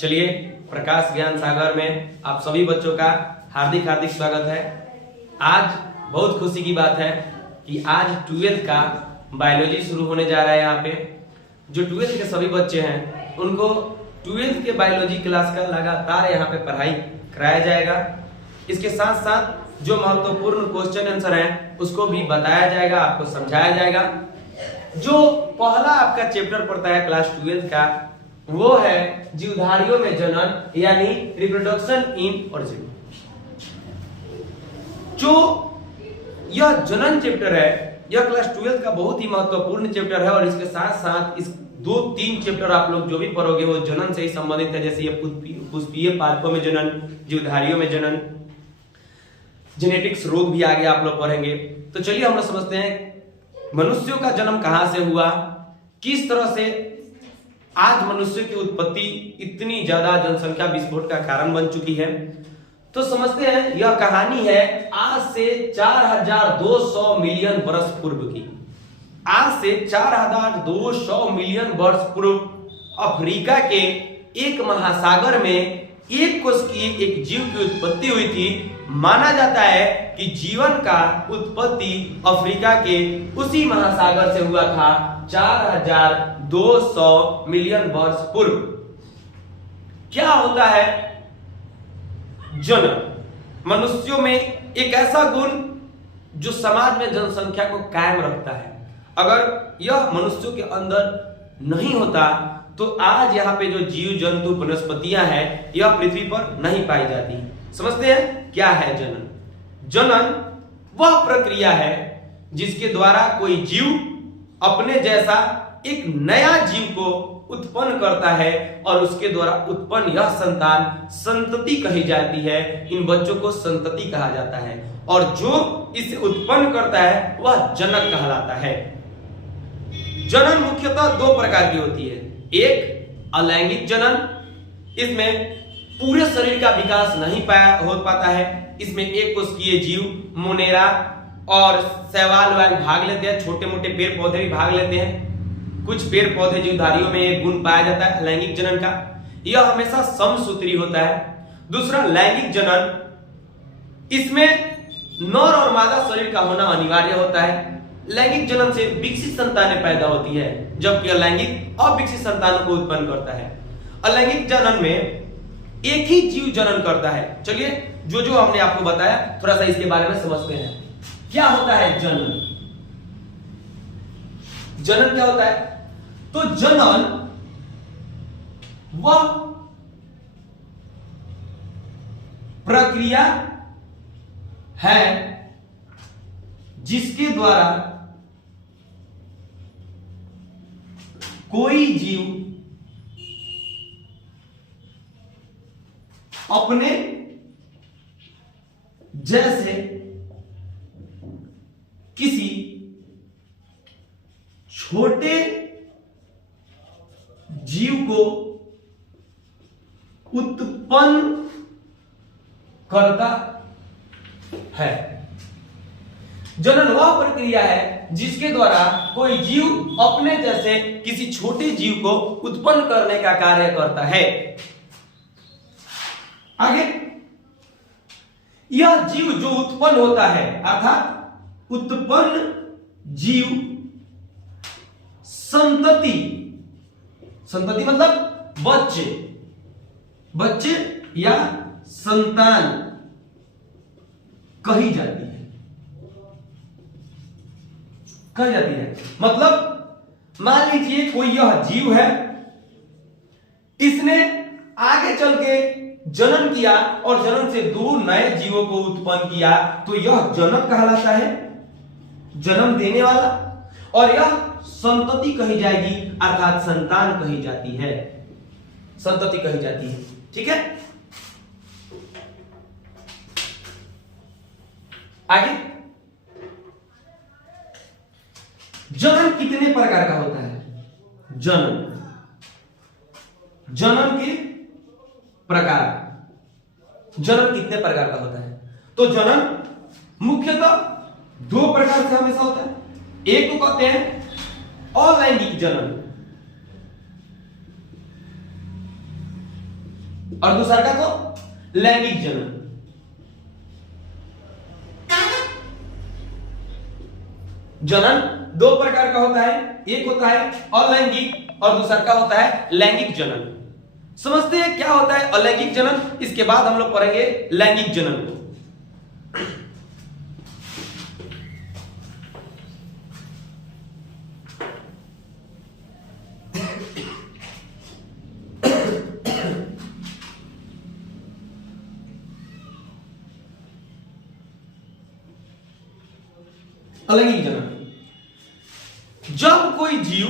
चलिए, प्रकाश ज्ञान सागर में आप सभी बच्चों का हार्दिक हार्दिक स्वागत है। आज बहुत खुशी की बात है कि आज 12th का बायोलॉजी शुरू होने जा रहा है। यहाँ पे जो 12th के सभी बच्चे हैं उनको 12th के बायोलॉजी क्लास का लगातार यहाँ पे पढ़ाई कराया जाएगा। इसके साथ साथ जो महत्वपूर्ण क्वेश्चन आंसर हैं उसको भी बताया जाएगा, आपको समझाया जाएगा। जो पहला आपका चैप्टर पढ़ता है क्लास 12th का वो है जीवधारियों में जनन यानी रिप्रोडक्शन इन ऑर्गेनिज्म। जो यह जनन चैप्टर है यह क्लास 12th का बहुत ही महत्वपूर्ण चैप्टर है और इसके साथ साथ इस 2-3 चैप्टर आप लोग जो भी पढ़ोगे वो जनन से ही संबंधित है। जैसे ये पुष्पीय पादपों में जनन, जीवधारियों में जनन, जेनेटिक्स रोग भी आगे आप लोग पढ़ेंगे। तो चलिए हम लोग समझते हैं मनुष्यों का जन्म कहां से हुआ, किस तरह से आज मनुष्य की उत्पत्ति इतनी ज्यादा जनसंख्या विस्फोट का कारण बन चुकी है। तो समझते हैं यह कहानी है आज से 4200 मिलियन वर्ष पूर्व की। आज से 4200 मिलियन वर्ष पूर्व अफ्रीका के एक महासागर में एक कोशिकीय एक जीव की उत्पत्ति हुई थी। माना जाता है कि जीवन का उत्पत्ति अफ्रीका के उसी महासागर से हुआ था 4200 मिलियन वर्ष पूर्व। क्या होता है जनन? मनुष्यों में एक ऐसा गुण जो समाज में जनसंख्या को कायम रखता है। अगर यह मनुष्यों के अंदर नहीं होता तो आज यहाँ पे जो जीव जंतु वनस्पतियां हैं यह पृथ्वी पर नहीं पाई जाती। समझते हैं क्या है जनन? जनन वह प्रक्रिया है जिसके द्वारा कोई जीव अपने जैसा एक नया जीव को उत्पन्न करता है और उसके द्वारा उत्पन्न यह संतान संतति कही जाती है। इन बच्चों को संतति कहा जाता है और जो इसे उत्पन्न करता है वह जनक कहलाता है। जनन मुख्यतः 2 प्रकार की होती है। एक अलैंगिक जनन, इसमें पूरे शरीर का विकास नहीं हो पाता है। इसमें एक कोशिकीय जीव मोनेरा और शैवाल भाग लेते हैं, छोटे मोटे पेड़ पौधे भी भाग लेते हैं। कुछ पेड़ पौधे जीवधारियों में एक गुण पाया जाता है लैंगिक जनन का, यह हमेशा समसूत्री होता है। दूसरा लैंगिक जनन, इसमें नर और मादा शरीर का होना अनिवार्य होता है। लैंगिक जनन से विकसित संतानें पैदा होती है जबकि अलैंगिक अविकसित संतानों को उत्पन्न करता है। अलैंगिक जनन में एक ही जीव जनन करता है। चलिए जो जो हमने आपको बताया थोड़ा सा इसके बारे में समझते हैं। क्या होता है जनन? जनन क्या होता है? तो जनन वह प्रक्रिया है जिसके द्वारा कोई जीव अपने जैसे किसी छोटे जीव को उत्पन्न करता है। जनन वह प्रक्रिया है जिसके द्वारा कोई जीव अपने जैसे किसी छोटे जीव को उत्पन्न करने का कार्य करता है। आगे, यह जीव जो उत्पन्न होता है अर्थात उत्पन्न जीव संतति, संतति मतलब बच्चे, बच्चे या संतान कही जाती है, कही जाती है। मतलब मान लीजिए कोई यह जीव है, इसने आगे चल के जनन किया और जनन से 2 नए जीवों को उत्पन्न किया तो यह जनक कहलाता है, जन्म देने वाला, और यह संतति कही जाएगी अर्थात संतान कही जाती है, संतति कही जाती है। ठीक है, आगे जनन कितने प्रकार का होता है? जनन, जनन के प्रकार, जनन कितने प्रकार का होता है? तो जनन मुख्यतः 2 प्रकार से हमेशा होता है। एक को कहते हैं अलैंगिक जनन, और दूसरा का को लैंगिक जनन। जनन दो प्रकार का होता है, एक होता है अलैंगिक और दूसरा का होता है लैंगिक जनन। समझते हैं क्या होता है अलैंगिक जनन, इसके बाद हम लोग पढ़ेंगे लैंगिक जनन को। अलैंगिक जनन, जब कोई जीव,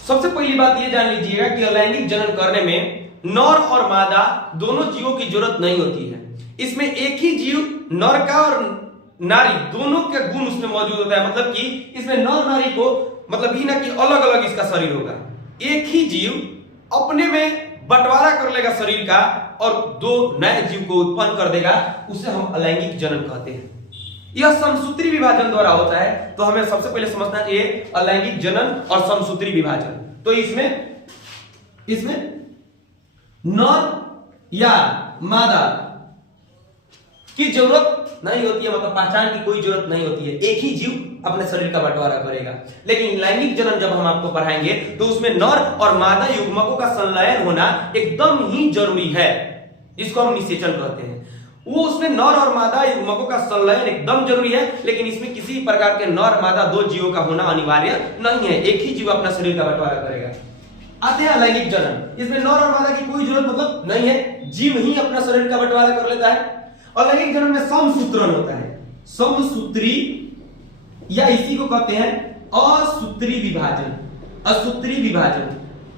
सबसे पहली बात यह जान लीजिएगा कि अलैंगिक जनन करने में नर और मादा दोनों जीवों की जरूरत नहीं होती है। इसमें एक ही जीव, नर का और नारी दोनों के गुण उसमें मौजूद होता है। मतलब कि इसमें नर नारी को मतलब ही ना कि अलग अलग इसका शरीर होगा, एक ही जीव अपने में बंटवारा कर लेगा शरीर का और दो नए जीव को उत्पन्न कर देगा, उसे हम अलैंगिक जनन कहते हैं। यह समसूत्री विभाजन द्वारा होता है। तो हमें सबसे पहले समझना चाहिए अलैंगिक जनन और समसूत्री विभाजन। तो इसमें नर या मादा की जरूरत नहीं होती है, मतलब पहचान की कोई जरूरत नहीं होती है, एक ही जीव अपने शरीर का बंटवारा करेगा। लेकिन लैंगिक जनन जब हम आपको पढ़ाएंगे तो उसमें नर और मादा युग्मकों का संलयन होना एकदम ही जरूरी है, जिसको हम निषेचन कहते हैं। वो उसमें नर और मादा युग्मकों का संलयन एकदम जरूरी है, लेकिन इसमें किसी प्रकार के नर मादा दो जीवों का होना अनिवार्य नहीं है, एक ही जीव अपना शरीर का बंटवारा करेगा। आते हैं अलैंगिक जनन, इसमें नर और मादा की कोई जरूरत मतलब नहीं है, जीव ही अपना शरीर का बंटवारा कर लेता है। अलैंगिक जनन में समसूत्रण होता है, समसूत्री या इसी को कहते हैं असूत्री विभाजन। असूत्री विभाजन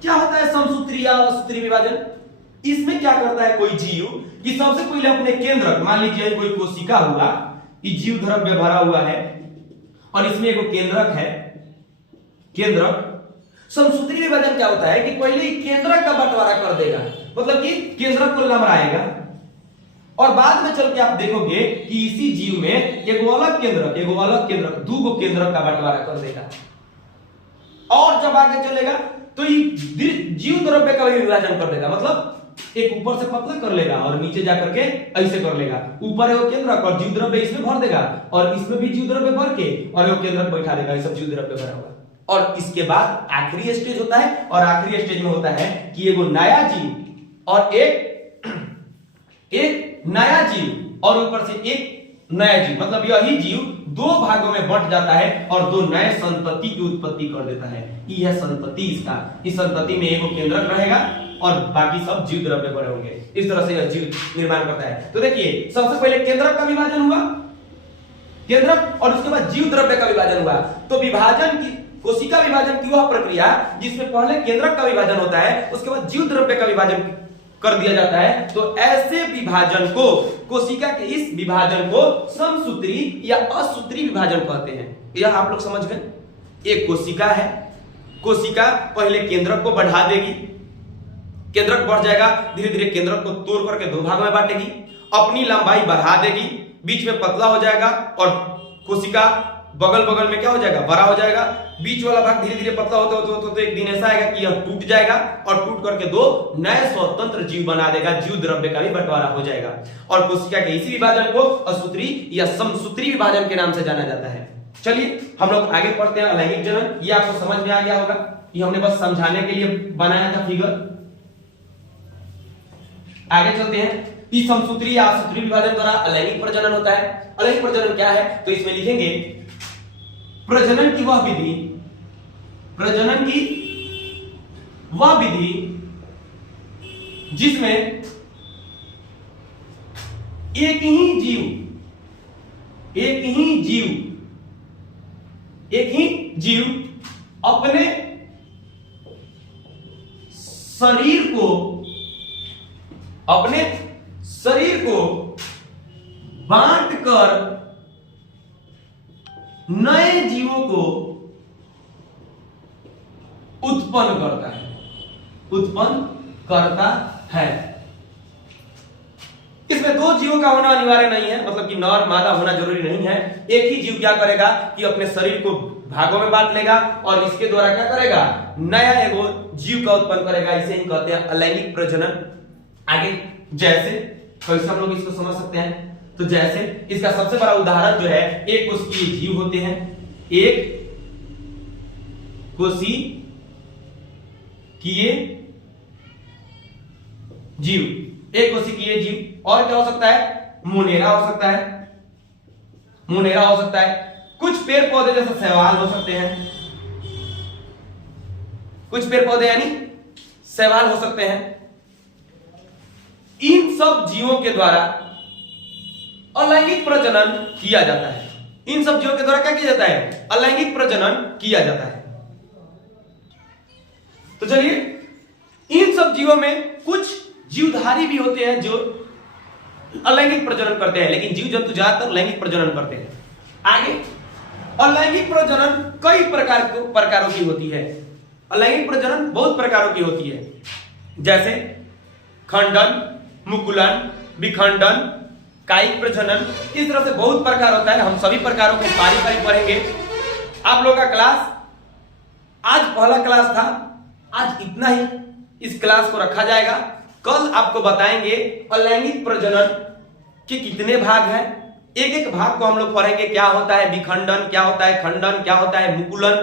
क्या होता है? समसूत्री या असूत्री विभाजन, इसमें क्या करता है कोई जीव कि सबसे पहले अपने केंद्रक, मान लीजिए कोई कोशिका हुआ, ये जीव द्रव्य भरा हुआ है और इसमें एक केंद्रक है, केंद्रक। समसूत्री विभाजन क्या होता है कि पहले केंद्रक का बंटवारा कर देगा, मतलब कि केंद्रक को लमराएगा और बाद में चल के आप देखोगे कि इसी जीव में एक अलग केंद्रक, दो केंद्रक का बंटवारा कर देगा। और जब आगे चलेगा तो ये जीव द्रव्य का भी विभाजन कर देगा, मतलब एक ऊपर से पतला कर लेगा और नीचे जाकर के ऐसे कर लेगा। ऊपर है वो केंद्रक और जीव द्रव्य इसमें भर देगा और इसमें भी जीव द्रव्य भर के और वो केंद्रक बैठा देगा, ये सब जीव द्रव्य भरा हुआ। और इसके बाद आखिरी स्टेज होता है, और आखिरी स्टेज में होता है कि एगो नया जीव और एक नया जीव और ऊपर से एक नया जीव, मतलब यही जीव दो भागों में बंट जाता है और दो नए संतति की उत्पत्ति कर देता है। यह संतति इसका, इस संतति में एगो केंद्रक रहेगा और बाकी सब जीव द्रव्य बने होंगे। इस तरह से यह जीव निर्माण करता है। तो देखिए सबसे पहले केंद्रक का विभाजन हुआ, केंद्रक, और उसके बाद जीव द्रव्य का विभाजन हुआ। तो विभाजन की, कोशिका विभाजन की वह प्रक्रिया जिसमें पहले केंद्रक का विभाजन होता है, उसके बाद जीव द्रव्य का विभाजन कर दिया जाता है। तो ऐसे विभाजन को, कोशिका के इस विभाजन को समसूत्री या असूत्री विभाजन कहते हैं। यह आप लोग समझ गए। एक कोशिका है, कोशिका पहले केंद्रक को बढ़ा देगी, केंद्रक बढ़ जाएगा, धीरे धीरे केंद्रक को तोड़ करके दो भाग में बांटेगी, अपनी लंबाई बढ़ा देगी, बीच में पतला हो जाएगा और कोशिका बगल बगल में क्या हो जाएगा, बड़ा हो जाएगा। बीच वाला भाग धीरे धीरे पतला होते होते होते एक दिन ऐसा आएगा कि यह टूट जाएगा और टूट करके दो नए स्वतंत्र जीव बना देगा, जीव द्रव्य का भी बंटवारा हो जाएगा। और कोशिका के इसी विभाजन को असूत्री या समसूत्री विभाजन के नाम से जाना जाता है। चलिए हम लोग आगे पढ़ते हैं अलैंगिक जनन। ये आपको समझ में आ गया होगा, ये हमने बस समझाने के लिए बनाया था फिगर। आगे चलते हैं। इस समसूत्री या असूत्री विभाजन द्वारा अलैंगिक प्रजनन होता है। अलैंगिक प्रजनन क्या है? तो इसमें लिखेंगे प्रजनन की वह विधि, प्रजनन की वह विधि जिसमें एक ही जीव अपने शरीर को बांटकर नए जीवों को उत्पन्न करता है। इसमें दो जीवों का होना अनिवार्य नहीं है, मतलब कि नर मादा होना जरूरी नहीं है। एक ही जीव क्या करेगा कि अपने शरीर को भागों में बांट लेगा और इसके द्वारा क्या करेगा, नया एगो जीव का उत्पन्न करेगा। इसे हम कहते हैं अलैंगिक प्रजनन। आगे जैसे कैसे हम लोग इसको समझ सकते हैं, तो जैसे इसका सबसे बड़ा उदाहरण जो है एक कोशिकीय जीव होते हैं, एक कोशिकीय जीव, एक कोशिकीय जीव। और क्या हो सकता है, मुनेरा हो सकता है, मुनेरा हो सकता है। कुछ पेड़ पौधे जैसे शैवाल हो सकते हैं, कुछ पेड़ पौधे यानी शैवाल हो सकते हैं। इन सब जीवों के द्वारा अलैंगिक प्रजनन किया जाता है। इन सब जीवों के द्वारा क्या किया जाता है, अलैंगिक प्रजनन किया जाता है। तो चलिए, इन सब जीवों में कुछ जीवधारी भी होते हैं जो अलैंगिक प्रजनन करते हैं, लेकिन जीव जंतु ज्यादातर लैंगिक प्रजनन करते हैं। आगे, अलैंगिक प्रजनन कई प्रकारों की होती है। अलैंगिक प्रजनन बहुत प्रकारों की होती है, जैसे खंडन, मुकुलन, विखंडन, कायिक प्रजनन। इस तरह से बहुत प्रकार होता है। हम सभी प्रकारों को बारी बारी पढ़ेंगे। आप लोगों का क्लास आज पहला क्लास था, आज इतना ही इस क्लास को रखा जाएगा। कल आपको बताएंगे अलैंगिक प्रजनन के कितने भाग हैं। एक एक भाग को हम लोग पढ़ेंगे, क्या होता है विखंडन, क्या होता है खंडन, क्या होता है मुकुलन,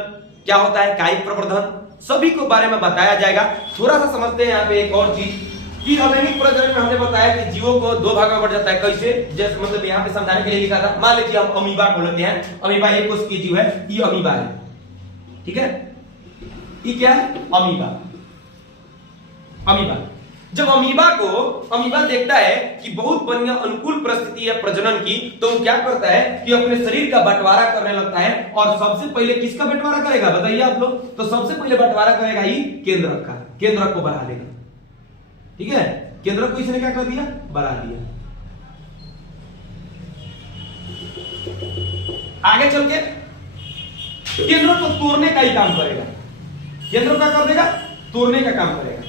क्या होता है कायिक प्रवर्धन, सभी को बारे में बताया जाएगा। थोड़ा सा समझते हैं यहाँ पे एक और चीज कि अलैंगिक प्रजनन में हमने बताया कि जीवों को दो भाग में बढ़ जाता है। कैसे, जैसे मतलब यहाँ पे समझाने के लिए लिखा था, मान लीजिए हम अमीबा को लेते हैं। अमीबा एक कोशिकीय जीव है, ये अमीबा है, ठीक है। ये क्या है, अमीबा। अमीबा जब अमीबा देखता है कि बहुत बढ़िया अनुकूल परिस्थिति है प्रजनन की, तो वो क्या करता है कि अपने शरीर का बंटवारा करने लगता है। और सबसे पहले किसका बंटवारा करेगा बताइए आप लोग, तो सबसे पहले बंटवारा करेगा ही केंद्रक का, केंद्रक को बढ़ा देगा, ठीक है। केंद्रक को इसने क्या कर दिया, बढ़ा दिया। आगे चल के केंद्रक को तोड़ने का ही काम करेगा। केंद्रक क्या कर देगा, तोड़ने का काम करेगा,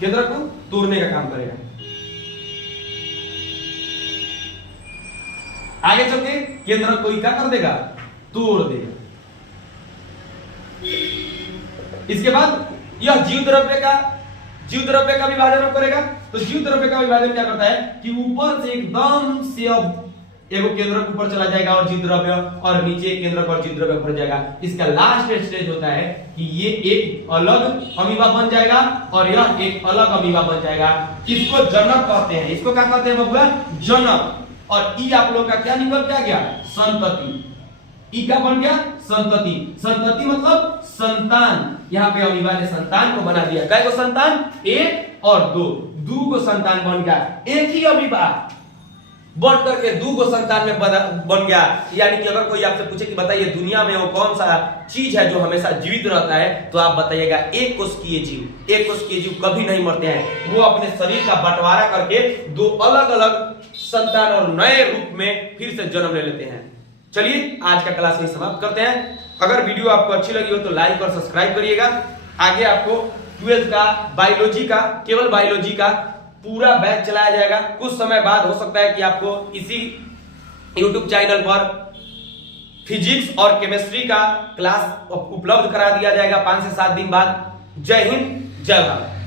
केंद्रक को तोड़ने का काम करेगा। आगे चल के केंद्रक को क्या कर देगा, तोड़ देगा। इसके बाद यह जीव द्रव्य का विभाजन करेगा। तो जीव द्रव्य का विभाजन क्या करता है कि ऊपर से एकदम से अब एगो केंद्रक ऊपर चला जाएगा और जीव द्रव्य, और नीचे केंद्रक और जीव द्रव्य भर जाएगा। इसका लास्ट स्टेज होता है कि ये एक अलग अमीबा बन जाएगा और यह एक अलग अमीबा बन जाएगा। इसको जनक कहते हैं। इसको क्या कहते हैं बबुआ, जनक। और ई आप लोग का क्या निकल क्या गया, संतति। ई क्या बन गया, संतति। संतति मतलब संतान। यहाँ पे अमीबा ने संतान को बना दिया। कै को संतान, एक और दो को संतान बन गया। एक ही अमीबा बढ़ करके दो को संतान में बन गया। यानी कि अगर कोई आपसे पूछे कि बताइए दुनिया में वो कौन सा चीज है जो हमेशा जीवित रहता है, तो आप बताइएगा एक कोशिकीय जीव। एक कोशिकीय जीव कभी नहीं मरते हैं, वो अपने शरीर का बंटवारा करके दो अलग अलग संतान और नए रूप में फिर से जन्म ले लेते हैं। चलिए आज का क्लास यही समाप्त करते हैं। अगर वीडियो आपको अच्छी लगी हो तो लाइक और सब्सक्राइब करिएगा। आगे आपको 12th का बायोलॉजी का, केवल बायोलॉजी का पूरा बैच चलाया जाएगा। कुछ समय बाद हो सकता है कि आपको इसी YouTube चैनल पर फिजिक्स और केमिस्ट्री का क्लास उपलब्ध करा दिया जाएगा 5 से 7 दिन बाद। जय हिंद, जय भारत।